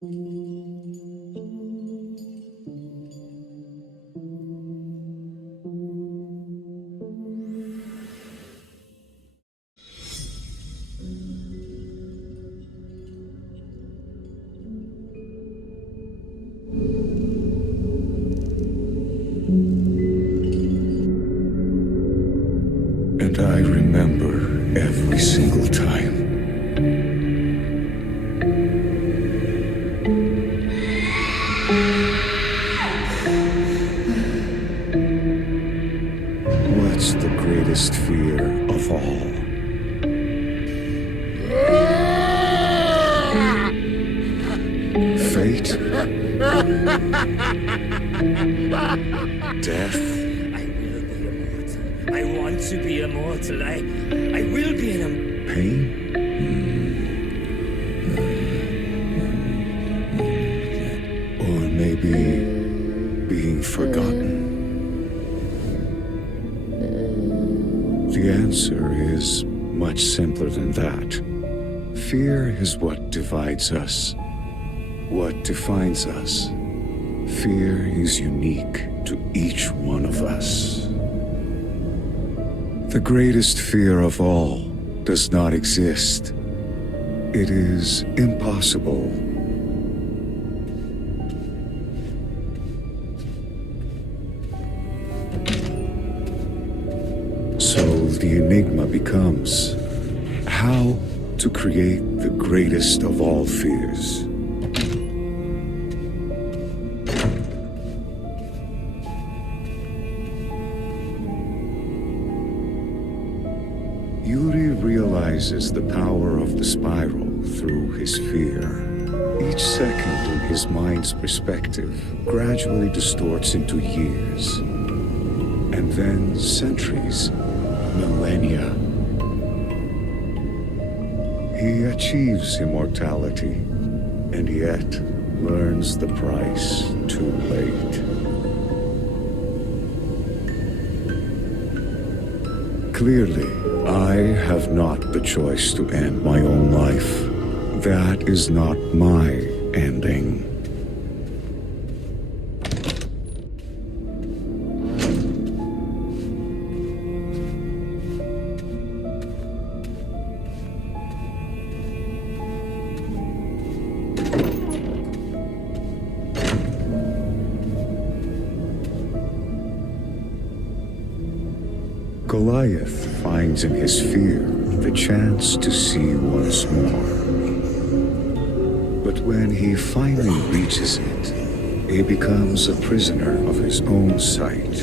And I remember every single time. What's the greatest fear of all? Fate? Death? I want to be immortal. I will be Pain? Or maybe being forgotten? The answer is much simpler than that. Fear is what divides us, what defines us. Fear is unique to each one of us. The greatest fear of all does not exist. It is impossible. So the enigma becomes how to create the greatest of all fears. Yuri realizes the power of the spiral through his fear. Each second in his mind's perspective gradually distorts into years, and then centuries, millennia. He achieves immortality, and yet learns the price too late. Clearly, I have not the choice to end my own life. That is not my ending. Goliath finds in his fear the chance to see once more. But when he finally reaches it, he becomes a prisoner of his own sight.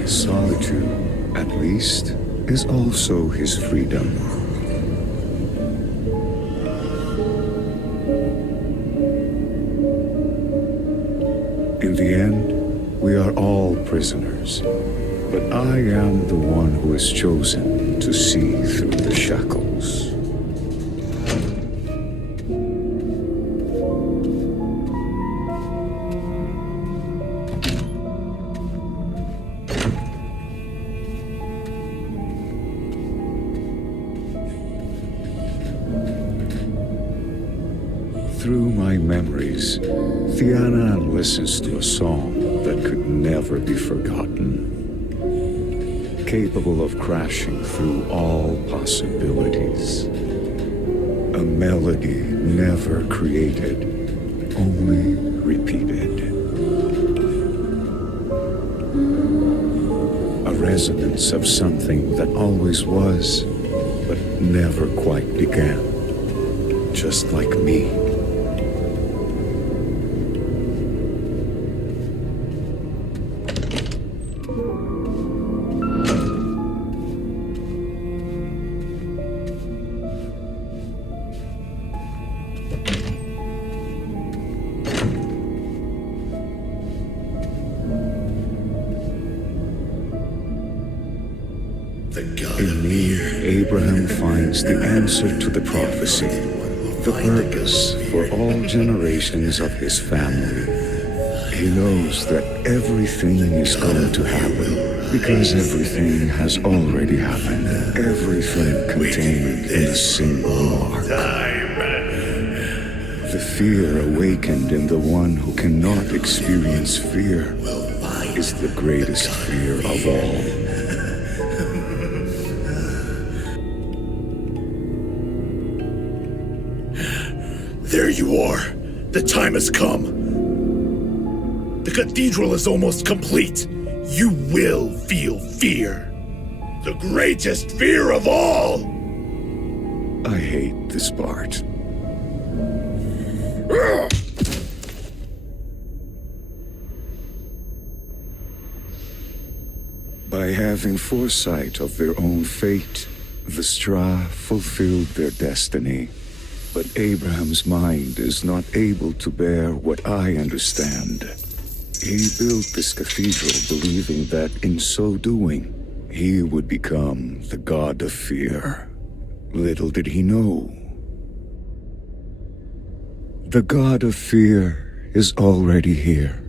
His solitude, at least, is also his freedom. In the end, we are all prisoners. But I am the one who is chosen to see through the shackles. Through my memories, Thiana listens to a song that could never be forgotten. Capable of crashing through all possibilities. A melody never created, only repeated. A resonance of something that always was, but never quite began. Just like me. In me, Abraham finds the answer to the prophecy, the purpose for all generations of his family. He knows that everything is going to happen, because everything has already happened. Everything contained in a single mark. The fear awakened in the one who cannot experience fear is the greatest fear of all. There you are. The time has come. The cathedral is almost complete. You will feel fear. The greatest fear of all! I hate this part. By having foresight of their own fate, the Strach fulfilled their destiny. But Abraham's mind is not able to bear what I understand. He built this cathedral believing that in so doing, he would become the god of fear. Little did he know. The god of fear is already here.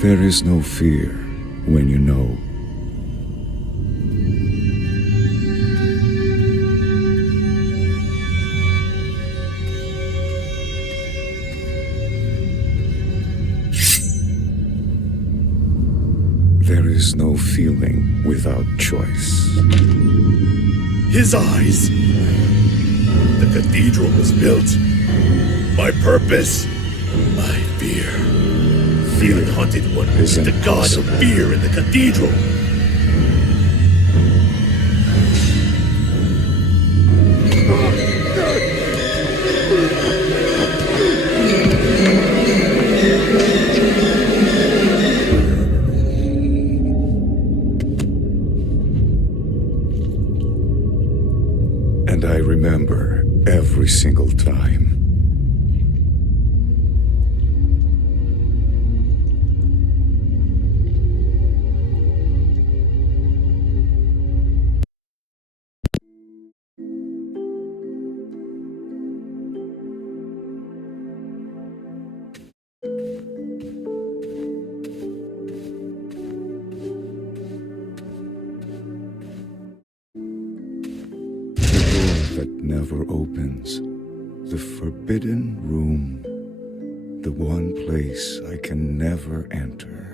There is no fear when you know. There is no feeling without choice. His eyes. The cathedral was built. My purpose. My fear. The Unhaunted One is the god of fear in the cathedral. And I remember every single time. That never opens. The forbidden room. The one place I can never enter.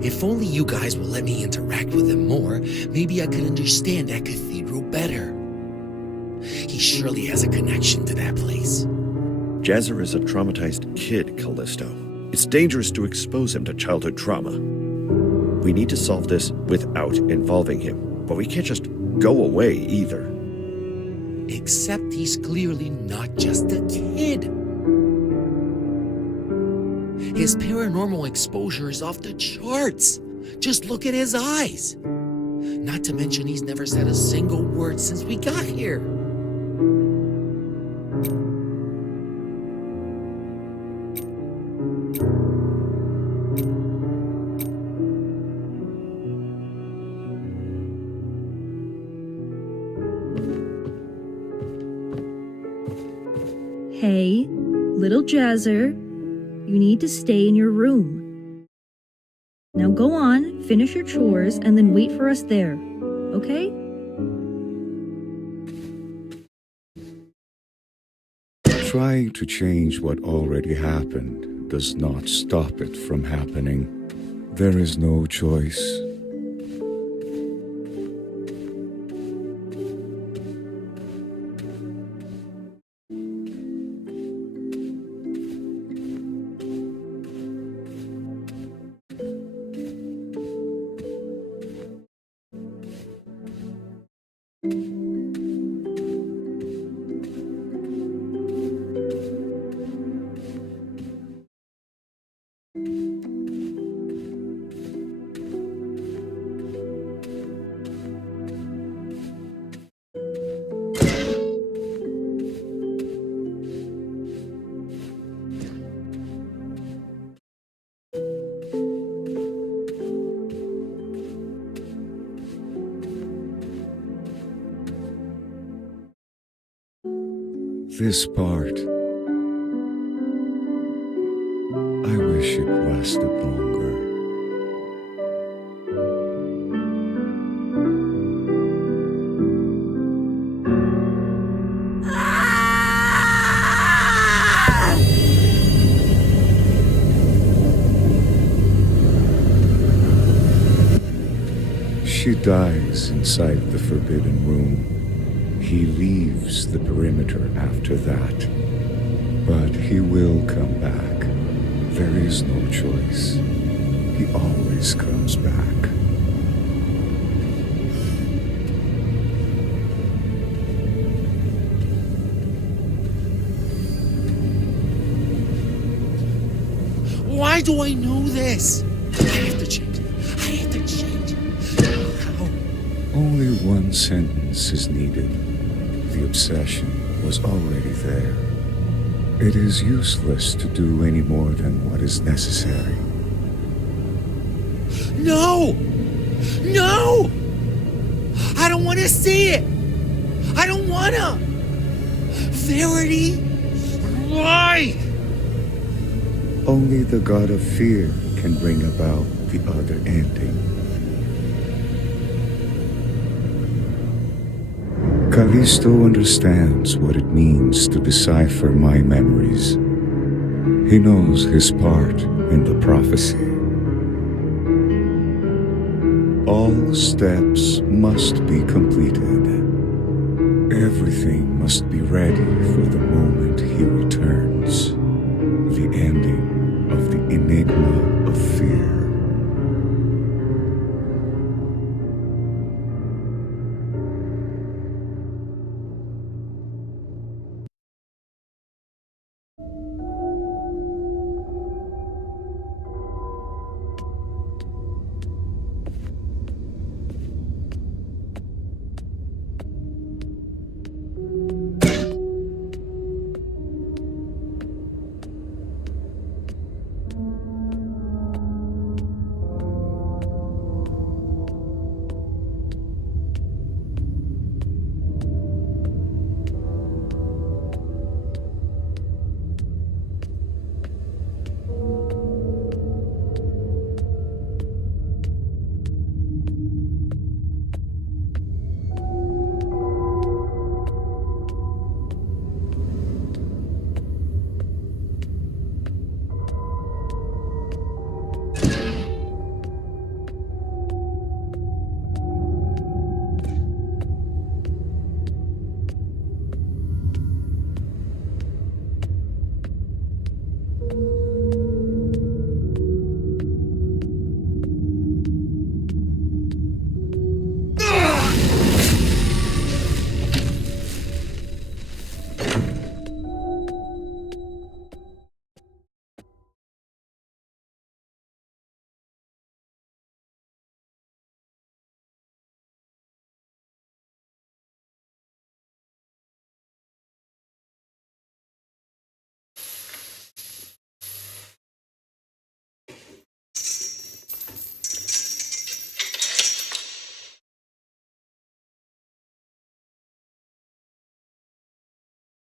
If only you guys will let me interact with him more, maybe I could understand that cathedral better. He surely has a connection to that place. Jaser is a traumatized kid, Callisto. It's dangerous to expose him to childhood trauma. We need to solve this without involving him, but we can't just go away either. Except he's clearly not just a kid. His paranormal exposure is off the charts. Just look at his eyes. Not to mention he's never said a single word since we got here. Hey, little Jaser, you need to stay in your room. Now go on, finish your chores, and then wait for us there, okay? Trying to change what already happened does not stop it from happening. There is no choice. This part, I wish it lasted longer. She dies inside the Forbidden Room. He leaves the perimeter after that, but he will come back. There is no choice. He always comes back. Why do I know this? I have to change it. I have to change it. How? Only one sentence is needed. The obsession was already there. It is useless to do any more than what is necessary. No! No! I don't want to see it! I don't want to! Verity? Why? Only the god of fear can bring about the other ending. Callisto understands what it means to decipher my memories. He knows his part in the prophecy. All steps must be completed. Everything must be ready for the moment he returns. The ending of the Enigma of fear.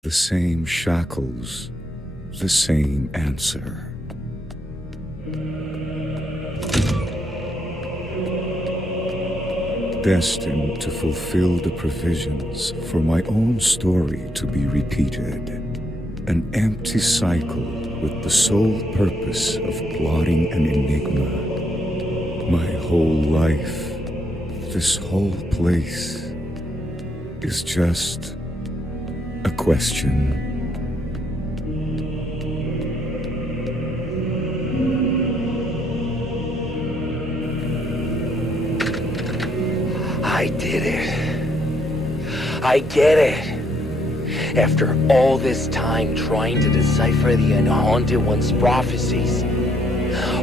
The same shackles, the same answer. Destined to fulfill the provisions for my own story to be repeated. An empty cycle with the sole purpose of plotting an enigma. My whole life, this whole place, is just a question. I did it. I get it. After all this time trying to decipher the Unhaunted One's prophecies,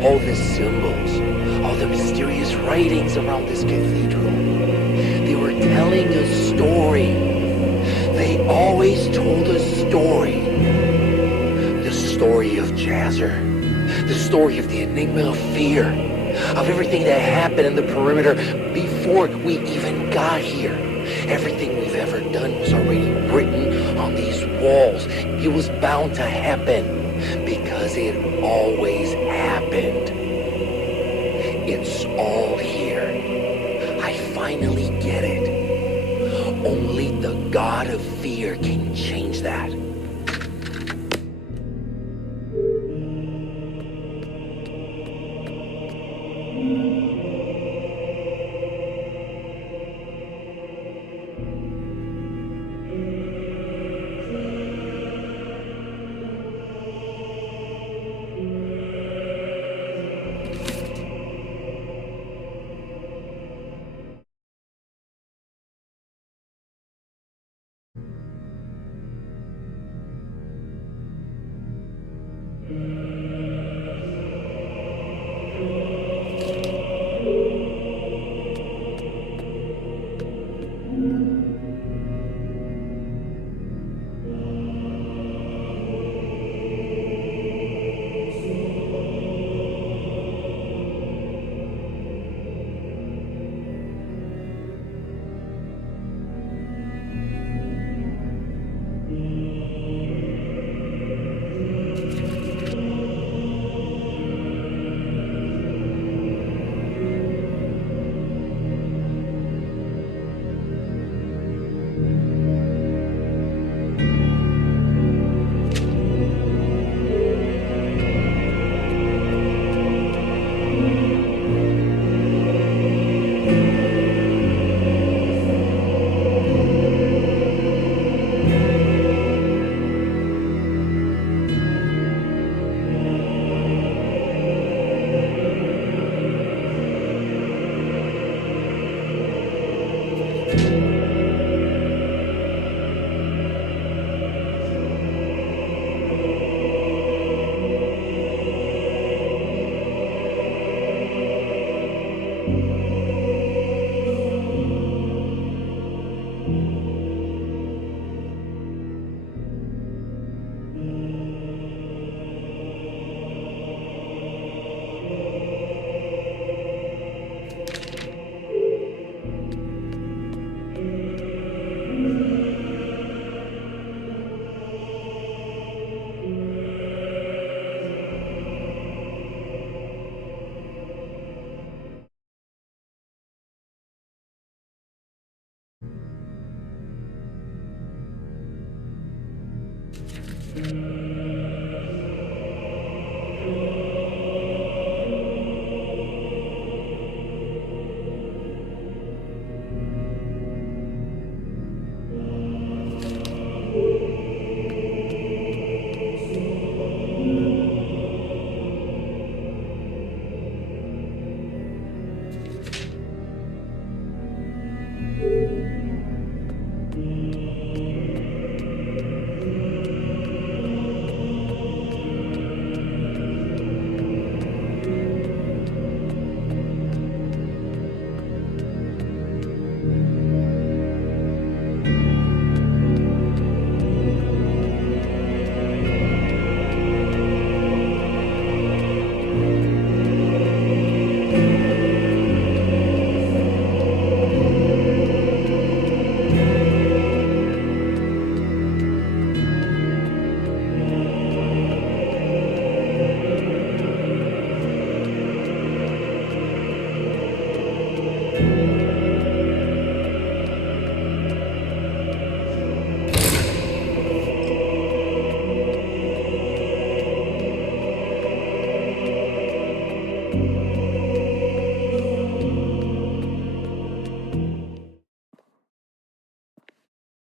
all the symbols, all the mysterious writings around this cathedral, they were telling a story. They always told a story. The story of Jaser. The story of the Enigma of fear. Of everything that happened in the perimeter before we even got here. Everything we've ever done was already written on these walls. It was bound to happen because it always happened. It's all here. I finally get it. Only the god of fear can change that.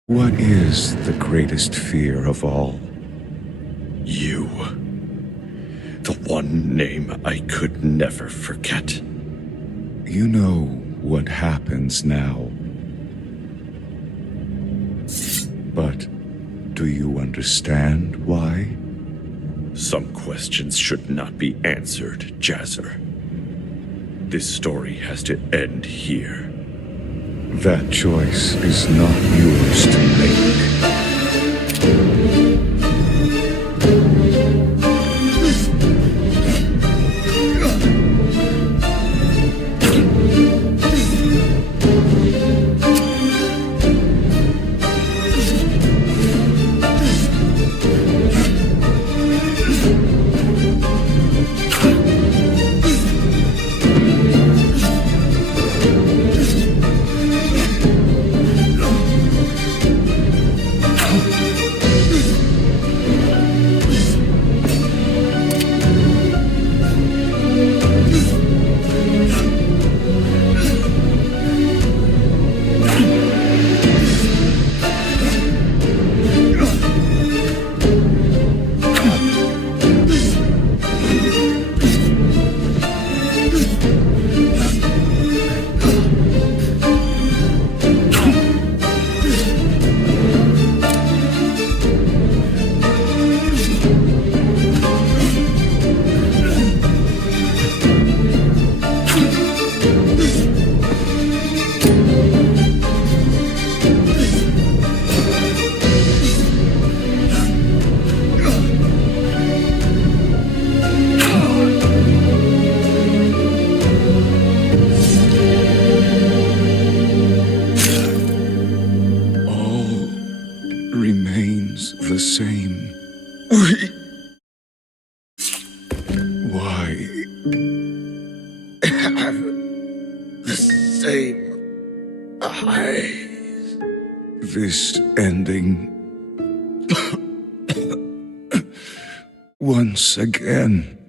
What is the greatest fear of all? You. The one name I could never forget. You know what happens now. But do you understand why? Some questions should not be answered, Jaser. This story has to end here. That choice is not yours to make. The same. Why? Have the same eyes. This ending. Once again.